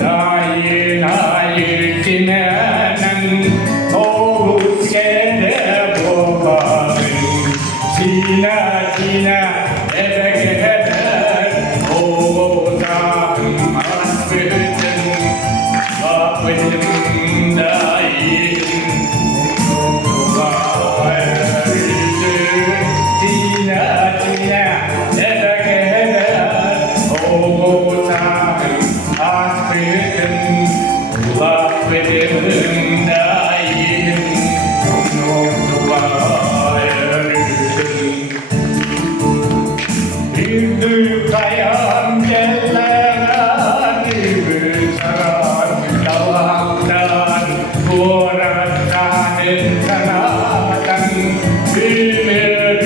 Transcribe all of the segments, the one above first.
나의 지나는 오후에 보고는 지나 내게 보고다 아프든 아프든 나의 지나 내게 보고다 아프든 아프든 나의 가양 젤라가 늘 사랑 나왔단 보라다는 사나단 그늘을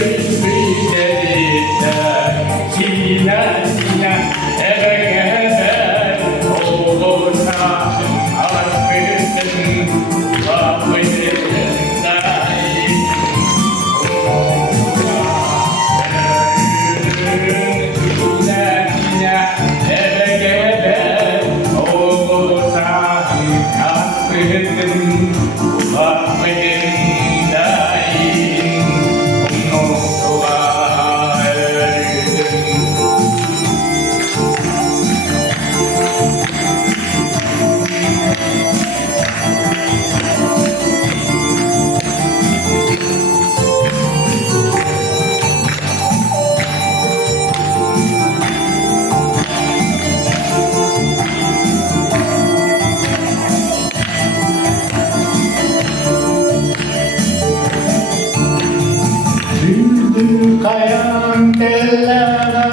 위대리다 지나 에베게베 오고사 아프든 아프든 나의 가양 텔라가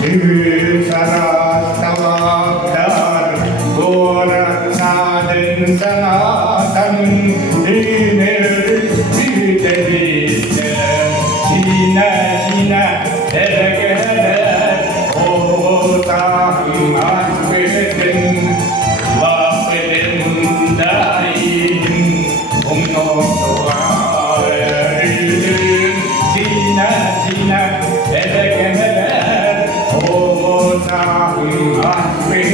늘 살았다왔다 보라사든 사나단 은혜를 그대리다 지나 에베게베 오상 아프든 아프든 나의 공로와 지나 에베게베 오상 아프든